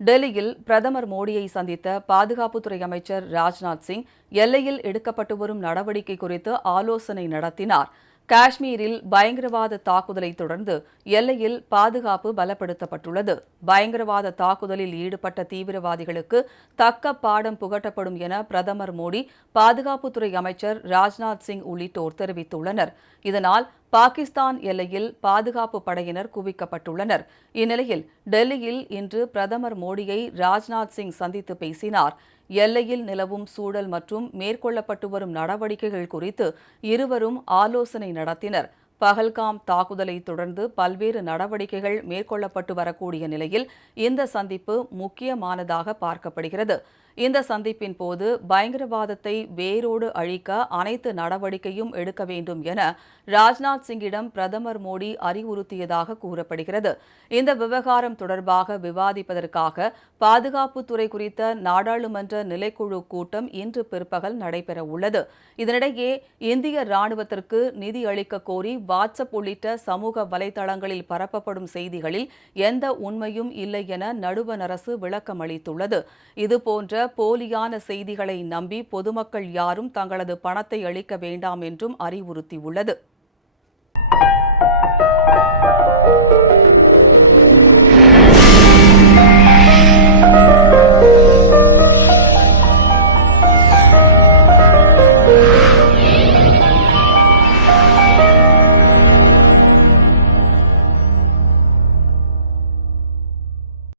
டெல்லியில் பிரதமர் மோடியை சந்தித்த பாதுகாப்புத்துறை அமைச்சர் ராஜ்நாத் சிங் எல்லையில் எடுக்கப்பட்டு வரும் நடவடிக்கை குறித்து ஆலோசனை நடத்தினார். காஷ்மீரில் பயங்கரவாத தாக்குதலை தொடர்ந்து எல்லையில் பாதுகாப்பு பலப்படுத்தப்பட்டுள்ளது. பயங்கரவாத தாக்குதலில் ஈடுபட்ட தீவிரவாதிகளுக்கு தக்க பாடம் புகட்டப்படும் என பிரதமர் மோடி பாதுகாப்புத்துறை அமைச்சர் ராஜ்நாத் சிங் உள்ளிட்டோர் தெரிவித்துள்ளனர். இதனால் பாகிஸ்தான் எல்லையில் பாதுகாப்பு படையினர் குவிக்கப்பட்டுள்ளனர். இந்நிலையில் டெல்லியில் இன்று பிரதமர் மோடியை ராஜ்நாத் சிங் சந்தித்து பேசினார். எல்லையில் நிலவும் சூழல் மற்றும் மேற்கொள்ளப்பட்டு வரும் நடவடிக்கைகள் குறித்து இருவரும் ஆலோசனை நடத்தினர். பகல்காம் தாக்குதலை தொடர்ந்து பல்வேறு நடவடிக்கைகள் மேற்கொள்ளப்பட்டு வரக்கூடிய நிலையில் இந்த சந்திப்பு முக்கியமானதாக பார்க்கப்படுகிறது. இந்த சந்திப்பின் போது பயங்கரவாதத்தை வேரோடு அழிக்க அனைத்து நடவடிக்கையும் எடுக்க வேண்டும் என ராஜ்நாத் சிங்கிடம் பிரதமர் மோடி அறிவுறுத்தியதாக கூறப்படுகிறது. இந்த விவகாரம் தொடர்பாக விவாதிப்பதற்காக பாதுகாப்புத்துறை குறித்த நாடாளுமன்ற நிலைக்குழு கூட்டம் இன்று பிற்பகல் நடைபெற உள்ளது இதனிடையே இந்திய ராணுவத்திற்கு நிதி அளிக்க கோரி வாட்ஸ்அப் உள்ளிட்ட சமூக வலைதளங்களில் பரப்பப்படும் செய்திகளில் எந்த உண்மையும் இல்லை என நடுவண் அரசு விளக்கம் அளித்துள்ளது. இதுபோன்ற போலியான செய்திகளை நம்பி பொதுமக்கள் யாரும் தங்களது பணத்தை அளிக்க வேண்டாம் என்றும் அறிவுறுத்தியுள்ளது.